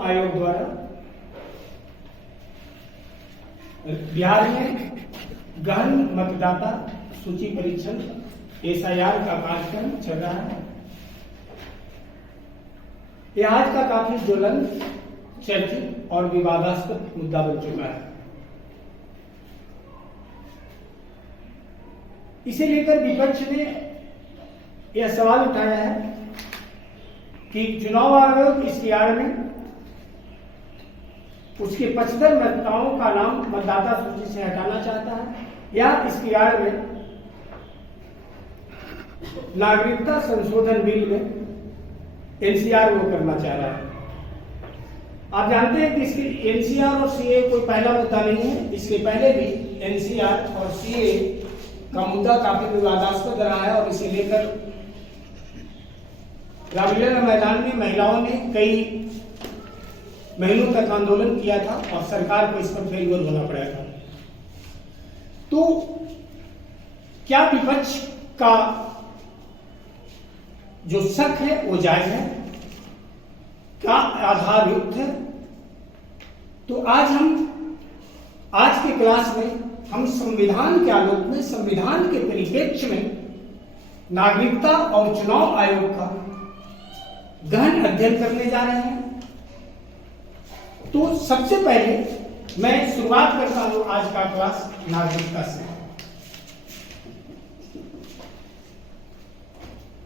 आयोग द्वारा बिहार में गहन मतदाता सूची परीक्षण SIR का कार्यक्रम चल रहा है। यह आज का काफी ज्वलंत, चर्चित और विवादास्पद मुद्दा बन चुका है। इसे लेकर विपक्ष ने यह सवाल उठाया है कि चुनाव आयोग इस SIR में उसके 75 मतदाताओं का नाम मतदाता सूची से हटाना चाहता है या इस SIR में नागरिकता संशोधन बिल में NCR वो करना चाह रहा है। आप जानते हैं कि इसकी NCR और CA कोई पहला मुद्दा नहीं है। इसके पहले भी NCR और CA का मुद्दा काफी विवादास्पद रहा है और इसे लेकर रामलीला मैदान में महिलाओं ने कई महीनों तक आंदोलन किया था और सरकार को इस पर फेलवर होना पड़ा था। तो क्या विपक्ष का जो शक है वो जायज है, क्या आधार युक्त है? तो आज के क्लास में हम संविधान के आलोक में, संविधान के परिप्रेक्ष्य में नागरिकता और चुनाव आयोग का गहन अध्ययन करने जा रहे हैं। तो सबसे पहले मैं शुरुआत करता हूं आज का क्लास नागरिकता से।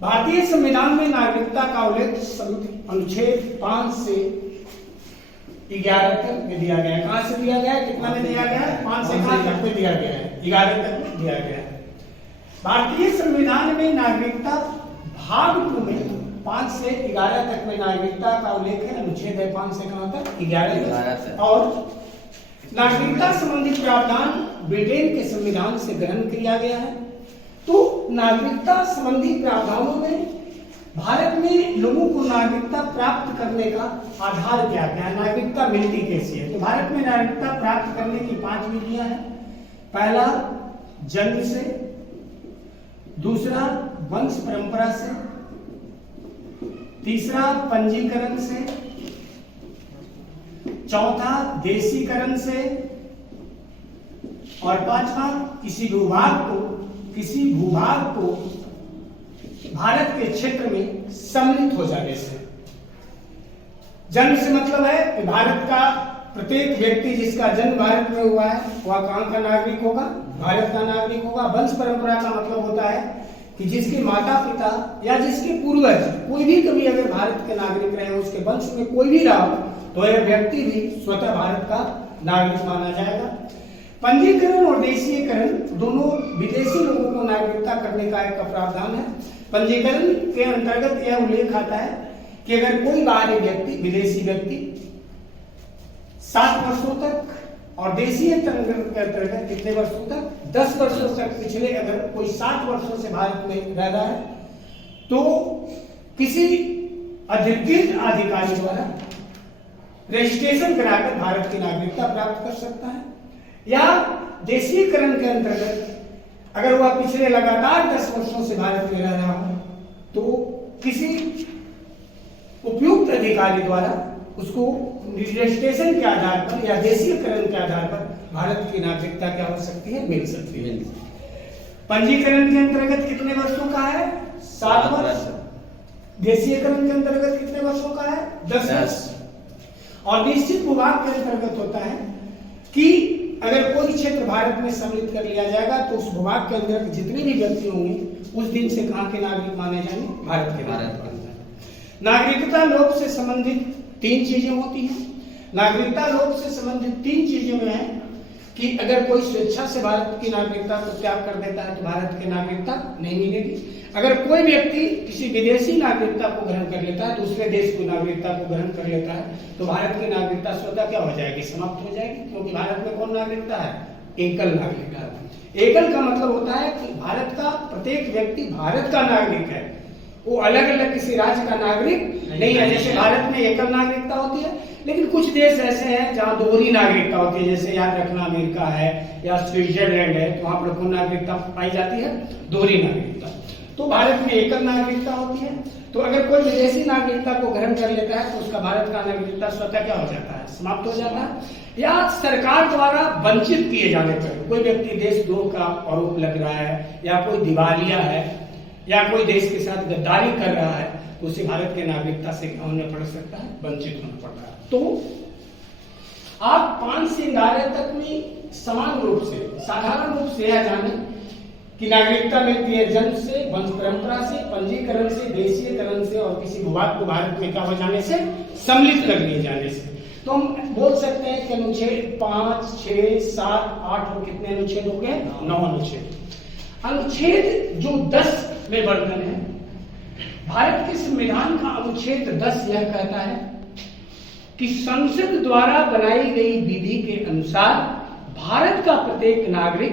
भारतीय संविधान में नागरिकता का उल्लेख अनुच्छेद 5 से 11 तक में दिया गया है। कहां से दिया गया है, कितना में दिया गया है? 5 से कहां तक में दिया गया है? 11 तक में दिया गया है। भारतीय संविधान में नागरिकता भाग 2 में 5 से 11 तक में नागरिकता का उल्लेख है। अनुच्छेद है 5 से कहां तक? 11 तक। और नागरिकता संबंधी प्रावधान ब्रिटेन के संविधान से ग्रहण किया गया है। तो नागरिकता संबंधी प्रावधानों में भारत में लोगों को नागरिकता प्राप्त करने का आधार क्या है, नागरिकता मिलती कैसी है? तो भारत में नागरिकता प्राप्त करने की 5 विधियां हैं। पहला जन्म से, दूसरा वंश परंपरा से, तीसरा पंजीकरण से, चौथा देशीकरण से और पांचवा किसी भूभाग को भारत के क्षेत्र में सम्मिलित हो जाने से। जन्म से मतलब है कि भारत का प्रत्येक व्यक्ति जिसका जन्म भारत में हुआ है वह कहां का नागरिक होगा? भारत का नागरिक होगा। वंश परंपरा का मतलब होता है कि जिसके माता पिता या जिसके पूर्वज कोई भी कभी अगर भारत के नागरिक रहे, उसके वंश में कोई भी रहा तो यह व्यक्ति भी स्वतः भारत का नागरिक माना जाएगा। पंजीकरण और देशीकरण दोनों विदेशी लोगों को नागरिकता करने का एक प्रावधान है। पंजीकरण के अंतर्गत यह उल्लेख आता है कि अगर कोई बाहरी व्यक्ति, विदेशी व्यक्ति 7 वर्षों तक और देशीय के अंतर्गत कितने वर्षों तक? 10 वर्षों तक पिछले अगर कोई 7 वर्षों से भारत में रह रहा है तो किसी अधिकृत अधिकारी द्वारा रजिस्ट्रेशन कराकर भारत की नागरिकता प्राप्त कर सकता है। या देशीकरण के अंतर्गत अगर वह पिछले लगातार 10 वर्षों से भारत में रह रहा हो तो किसी उपयुक्त अधिकारी द्वारा उसको रजिस्ट्रेशन के आधार पर या देशीकरण के आधार पर भारत की नागरिकता क्या हो सकती है? मिल सकती है। पंजीकरण के अंतर्गत कितने वर्षों का है? 7 वर्ष। देशीकरण के अंतर्गत कितने वर्षों का है? 10 वर्ष। और निश्चित भूभाग के अंतर्गत होता है कि अगर कोई क्षेत्र भारत में सम्मिलित कर लिया जाएगा तो उस भूभाग के अंदर जितने भी व्यक्ति होंगे उस दिन से कहां के नागरिक माने जाएंगे? भारत के नागरिक। नागरिकता लोक से संबंधित 3 चीजें होती हैं। नागरिकता लोक से संबंधित 3 चीजें में है कि अगर कोई स्वेच्छा से भारत की नागरिकता को त्याग कर देता है तो भारत की नागरिकता नहीं मिलेगी। अगर कोई व्यक्ति किसी विदेशी नागरिकता को ग्रहण कर लेता है, दूसरे देश की नागरिकता को ग्रहण कर लेता है तो भारत की नागरिकता स्वतः क्या हो जाएगी? समाप्त हो जाएगी। क्योंकि भारत में कौन नागरिकता है? एकल नागरिकता। एकल का मतलब होता है कि भारत का प्रत्येक व्यक्ति भारत का नागरिक है, वो अलग अलग किसी राज्य का नागरिक नहीं है। जैसे भारत में एकल नागरिकता होती है, लेकिन कुछ देश ऐसे हैं जहां दोहरी नागरिकता होती है। जैसे याद रखना अमेरिका है या स्विट्जरलैंड है, तो वहां पर कौन नागरिकता पाई जाती है? दोहरी नागरिकता। तो भारत में एकल नागरिकता होती है। तो अगर कोई विदेशी नागरिकता को ग्रहण कर लेता है तो उसका भारत का नागरिकता स्वतः क्या हो जाता है, समाप्त हो जाता है। या सरकार द्वारा वंचित किए जाने पर कोई व्यक्ति देशद्रोह का आरोप लग रहा है, या कोई दिवालिया है, या कोई देश के साथ गद्दारी कर रहा है, तो उसे भारत के नागरिकता से क्या होना पड़ सकता है, वंचित होना पड़ रहा है। तो आप 5 से 11 तक में समान रूप से, साधारण रूप से यह जाने कि नागरिकता मिलती है जन्म से, वंश परंपरा से, पंजीकरण से, देशीयकरण से और किसी विभाग को भारत में क्या हो जाने से, सम्मिलित कर दिए जाने से। तो हम बोल सकते हैं कि अनुच्छेद 5, 6, 7, 8 और कितने अनुच्छेद हो गए, 9 अनुच्छेद। अनुच्छेद जो 10 में वर्णन है, भारत के संविधान का अनुच्छेद 10 यह कहता है कि संसद द्वारा बनाई गई विधि के अनुसार भारत का प्रत्येक नागरिक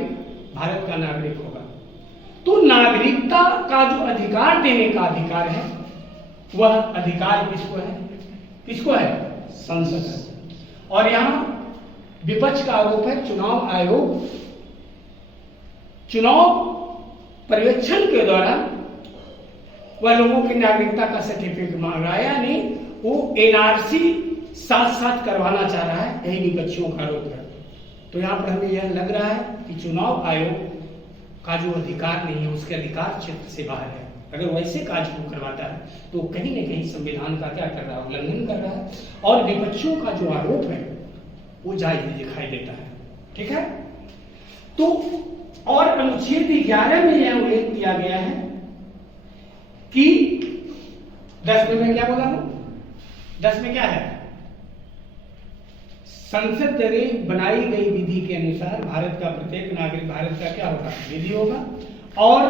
भारत का नागरिक होगा। तो नागरिकता का जो अधिकार देने का अधिकार है, वह अधिकार किसको है, किसको है, संसद है। और यहां विपक्ष का आरोप है चुनाव आयोग चुनाव पर्यवेक्षण के दौरान वह लोगों की नागरिकता का सर्टिफिकेट मांग रहा है, यानी वो एनआरसी साथ साथ करवाना चाह रहा है, यही विपक्षियों का आरोप है। तो यहां पर हमें यह लग रहा है कि चुनाव आयोग का जो अधिकार नहीं है, उसके अधिकार क्षेत्र से बाहर है। अगर वैसे कार्य को करवाता है तो कहीं न कहीं संविधान का क्या कर रहा है, उल्लंघन कर रहा है। और विपक्षियों का जो आरोप है वो जायज दिखाई देता है। ठीक है। तो और अनुच्छेद 11 में यह उल्लेख किया गया है कि 10 में मैं क्या बोला हूं, 10 में क्या है, संसद द्वारा बनाई गई विधि के अनुसार भारत का प्रत्येक नागरिक भारत का क्या होगा, विधि होगा। और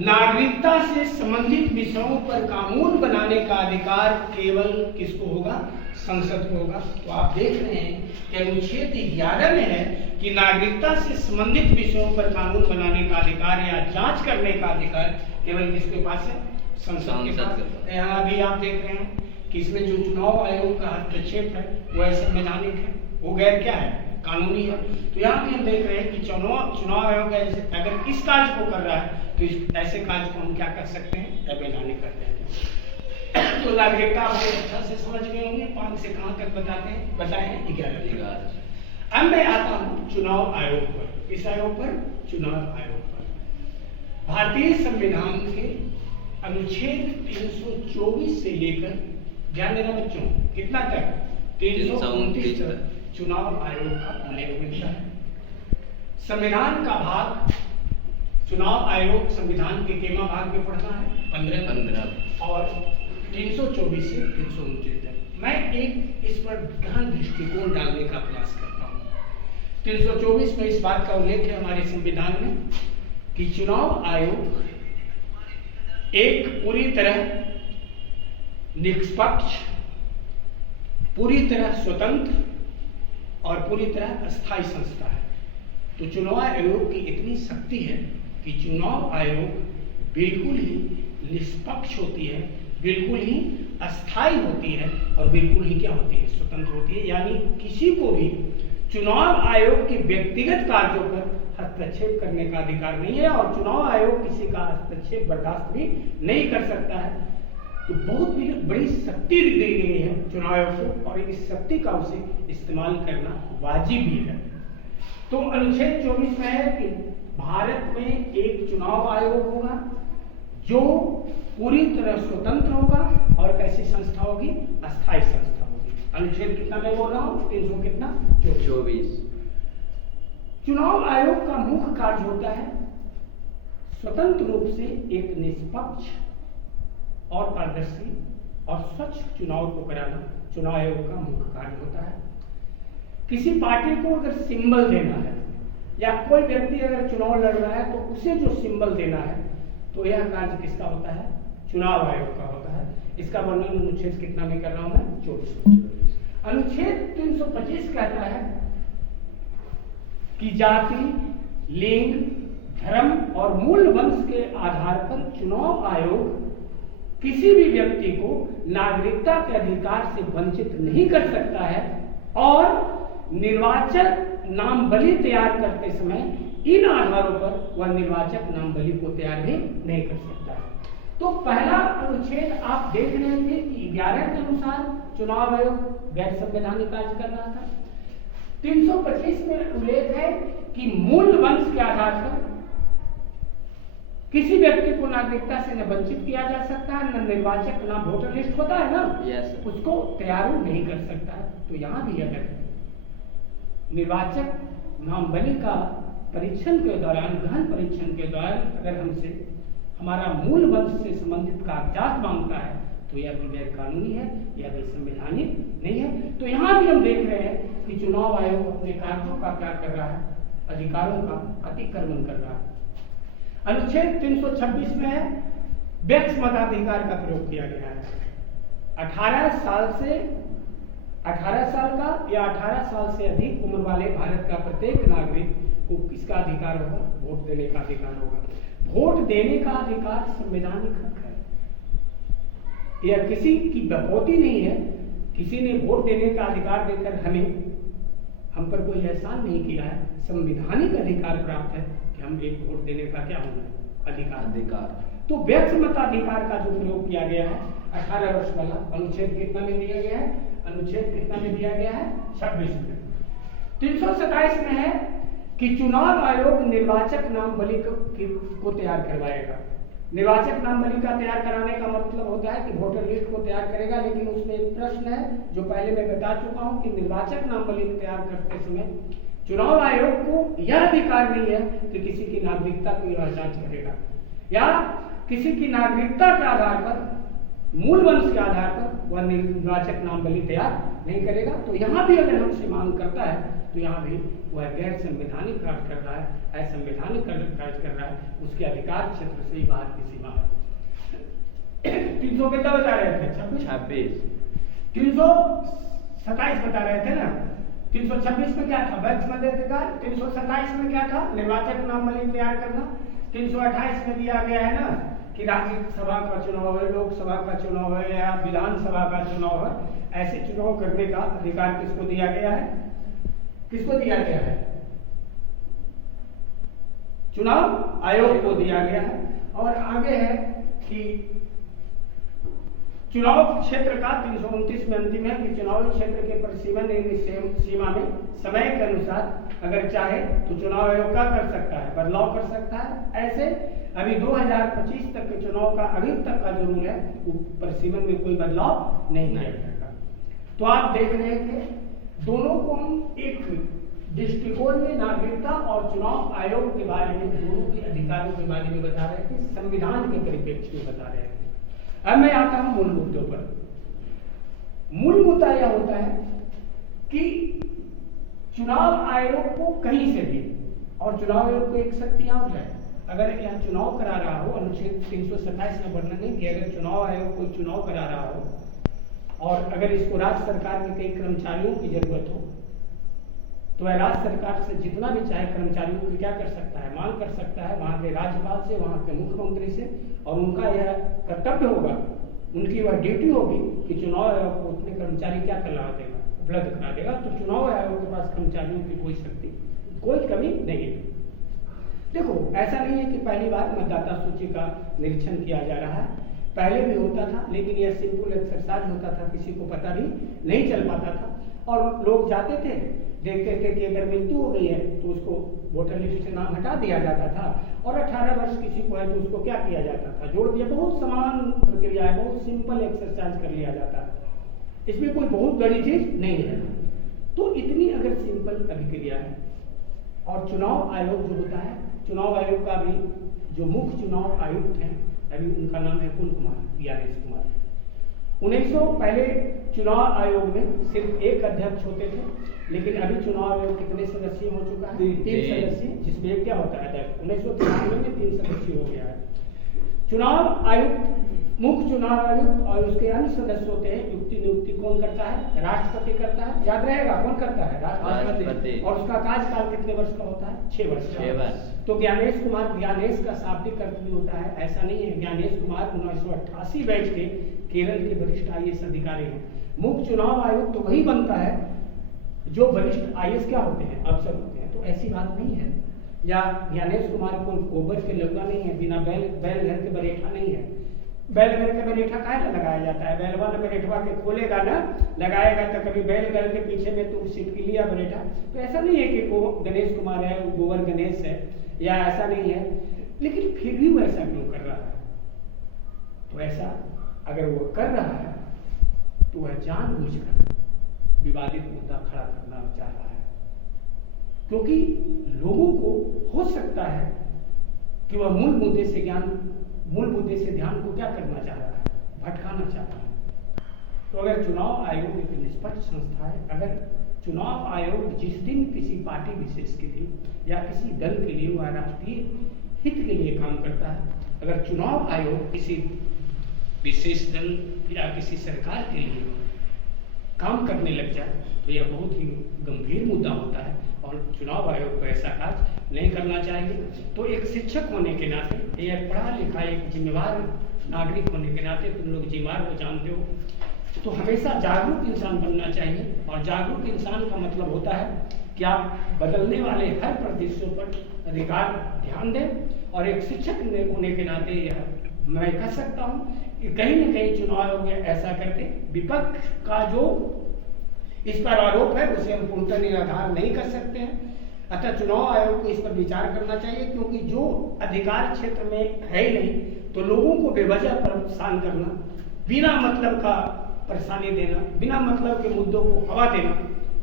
नागरिकता से संबंधित विषयों पर कानून बनाने का अधिकार केवल किसको होगा, संसद को होगा। तो आप देख रहे हैं कि अनुच्छेद 11 में है कि नागरिकता से संबंधित विषयों पर कानून बनाने का अधिकार या जांच करने का अधिकार केवल किसके पास है, संसद के पास। यहाँ अभी आप देख रहे हैं कि इसमें जो चुनाव आयोग का हस्तक्षेप है वह संवैधानिक है, वो गैर क्या है, कानूनी है। तो यहाँ हम देख रहे हैं कि चुनाव आयोग अगर इस कार्य को कर रहा है तो ऐसे कार्य को हम क्या कर सकते हैं, अवैधानिक करते हैं। तो नागरिकता आप अच्छा से समझ गए होंगे, 5 से कहां तक बताए हैं 11। अब मैं आता हूं चुनाव आयोग पर। इस आयोग पर, चुनाव आयोग पर भारतीय संविधान के अनुच्छेद 324 से लेकर, ध्यान देना बच्चों, कितना तक, 329 तक चुनाव आयोग का उल्लेख मिलता है। संविधान का भाग चुनाव आयोग संविधान के केमा भाग में पढ़ना है 15 और 324 से 329 तक। मैं एक इस पर गहन दृष्टिकोण डालने का प्रयास करता हूँ। 324 में इस बात का उल्लेख है हमारे संविधान में कि चुनाव आयोग एक पूरी तरह निष्पक्ष, पूरी तरह स्वतंत्र और पूरी तरह अस्थायी संस्था है। तो चुनाव आयोग की इतनी शक्ति है कि चुनाव आयोग बिल्कुल ही निष्पक्ष होती है, बिल्कुल ही अस्थायी होती है और बिल्कुल ही क्या होती है, स्वतंत्र होती है। यानी किसी को भी चुनाव आयोग के व्यक्तिगत कार्यों पर हस्तक्षेप करने का अधिकार नहीं है और चुनाव आयोग किसी का हस्तक्षेप बर्दाश्त भी नहीं कर सकता है। तो बहुत बड़ी शक्ति दी गई है चुनाव आयोग को और इस शक्ति का उसे इस्तेमाल करना वाजिब भी है। तो अनुच्छेद 24 में है कि भारत में एक चुनाव आयोग होगा जो पूरी तरह स्वतंत्र होगा और कैसी संस्था होगी, अस्थायी संस्था होगी। अनुच्छेद कितना मैं बोल रहा हूँ, 300 कितना, 24। चुनाव आयोग का मुख्य कार्य होता है स्वतंत्र रूप से एक निष्पक्ष और पारदर्शी और स्वच्छ चुनाव को कराना चुनाव आयोग का मुख्य कार्य होता है। किसी पार्टी को अगर सिंबल देना है या कोई व्यक्ति अगर चुनाव लड़ रहा है तो उसे जो सिंबल देना है, तो यह कार्य किसका होता है, चुनाव आयोग का होता है। इसका वर्णन अनुच्छेद कितना में कर रहा हूं मैं, 24। अनुच्छेद 325 कहता है कि जाति, लिंग, धर्म और मूल वंश के आधार पर चुनाव आयोग किसी भी व्यक्ति को नागरिकता के अधिकार से वंचित नहीं कर सकता है और निर्वाचक नामबली तैयार करते समय इन आधारों पर वह निर्वाचक नामबली को तैयार भी नहीं कर सकता है। तो पहला अनुच्छेद आप देख रहे थे कि 11 के अनुसार चुनाव आयोग गैर संवैधानिक कार्य कर रहा था। 325 में उल्लेख है कि मूल वंश के आधार पर किसी व्यक्ति को नागरिकता से न वंचित किया जा सकता है, न निर्वाचक, न वोटर लिस्ट होता है ना, उसको तैयार नहीं कर सकता है। तो यहां भी अगर निर्वाचक नामावली का परीक्षण के दौरान, गहन परीक्षण के दौरान अगर हमसे हमारा मूल वंश से संबंधित कागजात मांगता है तो यह भी गैर कानूनी है, यह भी संवैधानिक नहीं है। तो यहाँ भी हम देख रहे हैं कि चुनाव आयोग अपने कार्यों का क्या कर रहा है, अधिकारों का अतिक्रमण कर रहा है। अनुच्छेद 326 में है व्यक्ति मताधिकार का प्रयोग किया गया है। 18 साल का या 18 साल से अधिक उम्र वाले भारत का प्रत्येक नागरिक को किसका अधिकार होगा? वोट देने का अधिकार होगा। वोट देने का अधिकार संवैधानिक हक है, यह किसी की बकौती नहीं है। किसी ने वोट देने का अधिकार देकर हम पर कोई एहसान नहीं किया है। संवैधानिक अधिकार प्राप्त है कि हम एक वोट देने का क्या होगा? अधिकार। तो व्यक्ति मताधिकार का जो प्रयोग किया गया है 18 वर्ष वाला, अनुच्छेद कितना में दिया गया है? अनुच्छेद कितना में दिया गया है? 26 में। 327 में है कि चुनाव आयोग निर्वाचक नामावली को तैयार करवाएगा। निर्वाचक नामावली का तैयार कराने का मतलब होता है कि वोटर लिस्ट को तैयार करेगा, लेकिन उसमें एक प्रश्न है जो पहले मैं बता चुका हूं कि निर्वाचक नामावली तैयार करते समय चुनाव आयोग को यह अधिकार नहीं है कि किसी की नागरिकता की जांच करेगा या किसी की नागरिकता के आधार पर, मूल वंश के आधार पर वह निर्वाचक नामावली तैयार नहीं करेगा। तो यहाँ भी अगर हमसे मांग करता है तो यहाँ भी वह गैर संवैधानिक कार्य कर रहा है, असंवैधानिक कार्य कर रहा है, उसके अधिकार क्षेत्र से ही बाहर की सीमा है। 300 कितना बता रहे थे? 26। 327 बता रहे थे ना। 326 में क्या था? व्यक्ति मताधिकार। 327 में क्या था? निर्वाचक नामावली तैयार करना। 328 में दिया गया है ना कि राज्यसभा का चुनाव है, लोकसभा का चुनाव है या विधानसभा का चुनाव है, ऐसे चुनाव करने का अधिकार किसको दिया गया है? किसको दिया गया है? चुनाव आयोग को दिया गया है। और आगे है कि चुनाव क्षेत्र का 329 में अंतिम है कि चुनावी क्षेत्र के परिसीमन सीमा में समय के अनुसार अगर चाहे तो चुनाव आयोग क्या कर सकता है? बदलाव कर सकता है। ऐसे अभी 2025 तक के चुनाव का अभी तक का जो रूल है वो परिसीमन में कोई बदलाव नहीं किया जाएगा। तो आप देख रहे हैं कि दोनों को हम एक दृष्टिकोण में नागरिकता और चुनाव आयोग के बारे में, दोनों के अधिकारों के बारे में बता रहे थे, संविधान के परिप्रेक्ष्य में बता रहे थे। अब मैं आता हूं मूल मुद्दों पर। मूल मुद्दा यह होता है कि चुनाव आयोग को कहीं से भी, और चुनाव आयोग को एक शक्ति और है, अगर यह चुनाव करा रहा हो, अनुच्छेद 327 में वर्णन है कि अगर चुनाव आयोग कोई चुनाव करा रहा हो और अगर इसको राज्य सरकार के कई कर्मचारियों की जरूरत हो तो वह राज्य सरकार से जितना भी चाहे कर्मचारियों को क्या कर सकता है? मांग कर सकता है, वहां के राज्यपाल से, वहां के मुख्यमंत्री से, और उनका यह कर्तव्य होगा, उनकी वह ड्यूटी होगी कि चुनाव आयोग को उतने कर्मचारी क्या करवा देगा? उपलब्ध करा देगा। तो चुनाव आयोग के पास कर्मचारियों की कोई शक्ति, कोई कमी नहीं है। देखो, ऐसा नहीं है कि पहली बार मतदाता सूची का निरीक्षण किया जा रहा है, पहले भी होता था, लेकिन यह सिंपल एक्सरसाइज होता था, किसी को पता भी नहीं चल पाता था और लोग जाते थे, देखते थे कि अगर मृत्यु हो गई है तो उसको वोटर लिस्ट से नाम हटा दिया जाता था, और 18 वर्ष किसी को है तो उसको क्या किया जाता था? जोड़ दिया। बहुत समान प्रक्रिया है, बहुत सिंपल एक्सरसाइज कर लिया जाता है, इसमें कोई बहुत बड़ी चीज नहीं है। तो इतनी अगर सिंपल अभिक्रिया है, और चुनाव आयोग जो होता है, चुनाव आयोग का भी जो मुख्य चुनाव आयुक्त हैं, अभी उनका नाम है कुल कुमार, ज्ञानेश कुमार। 1900 पहले चुनाव आयोग में सिर्फ एक अध्यक्ष होते थे, लेकिन अभी चुनाव आयोग कितने सदस्य हो चुका है? 3 सदस्य, जिसमें एक क्या होता है अध्यक्ष। 1993 में 3 सदस्य हो गया है। चुनाव आयुक्त, मुख्य चुनाव आयुक्त और उसके अन्य सदस्य होते हैं। युक्ति नियुक्ति कौन करता है? राष्ट्रपति करता है। याद रहेगा, कौन करता है? राष्ट्रपति। और उसका कार्यकाल कितने वर्ष का होता है? 6 वर्ष। तो ज्ञानेश कुमार, ज्ञानेश का शाब्दिक अर्थ भी होता है, ऐसा नहीं है। ज्ञानेश कुमार 1988 बैच के केरल के वरिष्ठ IAS अधिकारी हैं। मुख्य चुनाव आयुक्त तो वही बनता है जो वरिष्ठ IAS क्या होते हैं? अफसर होते हैं। तो ऐसी बात नहीं है, या ज्ञानेश कुमार कोई गोबर के लगा नहीं है, बिना बैल घर के बरेठा नहीं है। बैलगाड़ी का बरेठा काहे ना लगाया जाता है? बैलवा ने बरेठवा के खोलेगा ना, लगाएगा तो कभी बैलगाड़ी के पीछे में तुम सिटकी लिया बरेठा। तो ऐसा नहीं है कि गणेश कुमार है, गोबर गणेश है, या ऐसा नहीं है, लेकिन फिर भी वो ऐसा क्यों कर रहा है? तो ऐसा अगर वो कर रहा है तो वह जानबूझकर विवादित मुद्दा खड़ा करना चाह रहा है, क्योंकि लोगों को हो सकता है कि वह मूल मुद्दे से ध्यान को क्या करना चाह रहा है, भटकाना चाहता है। तो अगर चुनाव आयोग एक निष्पक्ष संस्था है, अगर चुनाव आयोग जिस दिन किसी पार्टी विशेष के लिए या किसी दल के लिए वह राष्ट्रीय हित के लिए काम करता है, अगर चुनाव आयोग किसी विशेष दल या किसी सरकार के लिए काम करने लग जाए तो यह बहुत ही गंभीर मुद्दा होता है और चुनाव आयोग को ऐसा कार्य नहीं करना चाहिए। तो एक शिक्षक होने के नाते, एक पढ़ा लिखा एक जिम्मेवार नागरिक होने के नाते, तुम लोग जिम्मेवार को जानते हो, तो हमेशा जागरूक इंसान बनना चाहिए। और जागरूक इंसान का मतलब होता है कि आप बदलने वाले हर परिदृश्यों पर अधिकार ध्यान दें। और एक शिक्षक होने के नाते यह मैं कह सकता हूँ कि कहीं न कहीं चुनाव आयोग में ऐसा करके विपक्ष का जो इस पर आरोप है उसे हम पूर्णतः निराधार नहीं कर सकते हैं। अतः चुनाव आयोग को इस पर विचार करना चाहिए, क्योंकि जो अधिकार क्षेत्र में है ही नहीं तो लोगों को बेवजह परेशान करना, बिना मतलब का परेशानी देना, बिना मतलब के मुद्दों को हवा देना,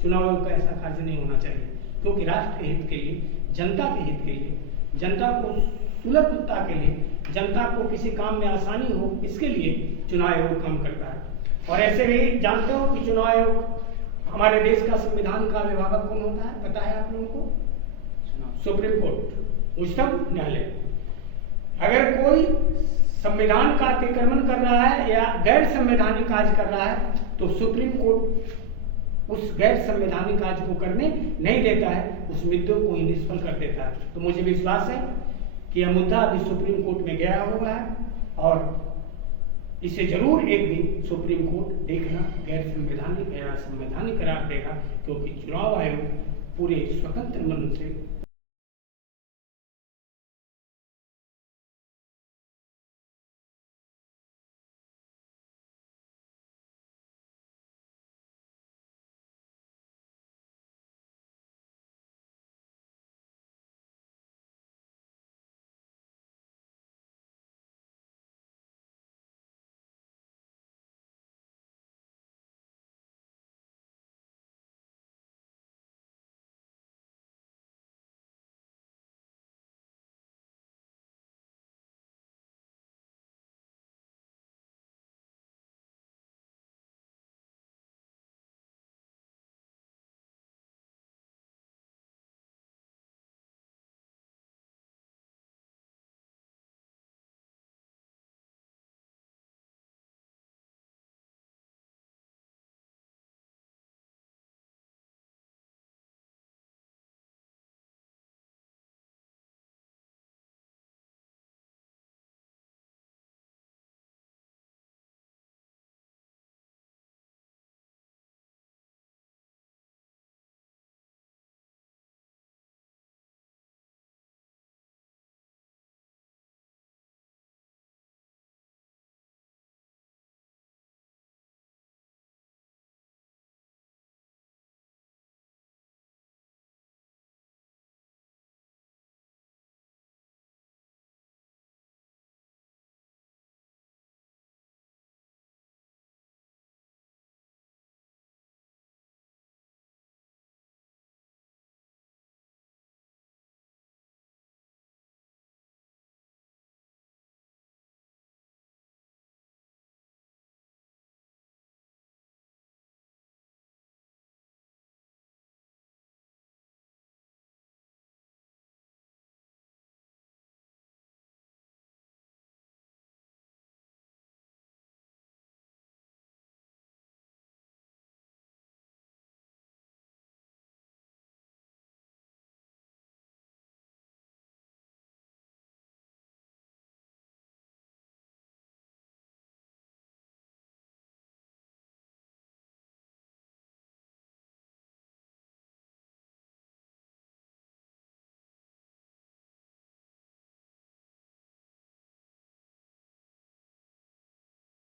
चुनाव आयोग का ऐसा कार्य नहीं होना चाहिए। क्योंकि राष्ट्र हित के लिए, जनता के हित के लिए, जनता को सुलभता के लिए, जनता को किसी काम में आसानी हो, इसके लिए चुनाव आयोग काम करता है। और ऐसे भी जानते हो कि चुनाव आयोग हमारे देश का संविधान का अभिभावक कौन होता है, पता है आप लोगों को? सुप्रीम कोर्ट, उच्चतम न्यायालय। अगर कोई संविधान का अतिक्रमण कर रहा है या गैर संवैधानिक कार्य कर रहा है तो सुप्रीम कोर्ट उस गैर संवैधानिक कार्य को करने नहीं देता है, उस मुद्दे को ही निष्फल कर देता है। तो मुझे विश्वास है कि यह मुद्दा अभी सुप्रीम कोर्ट में गया हुआ है और इसे जरूर एक दिन सुप्रीम कोर्ट देखना गैर संवैधानिक या संवैधानिक करार देगा, क्योंकि चुनाव आयोग पूरे स्वतंत्र मन से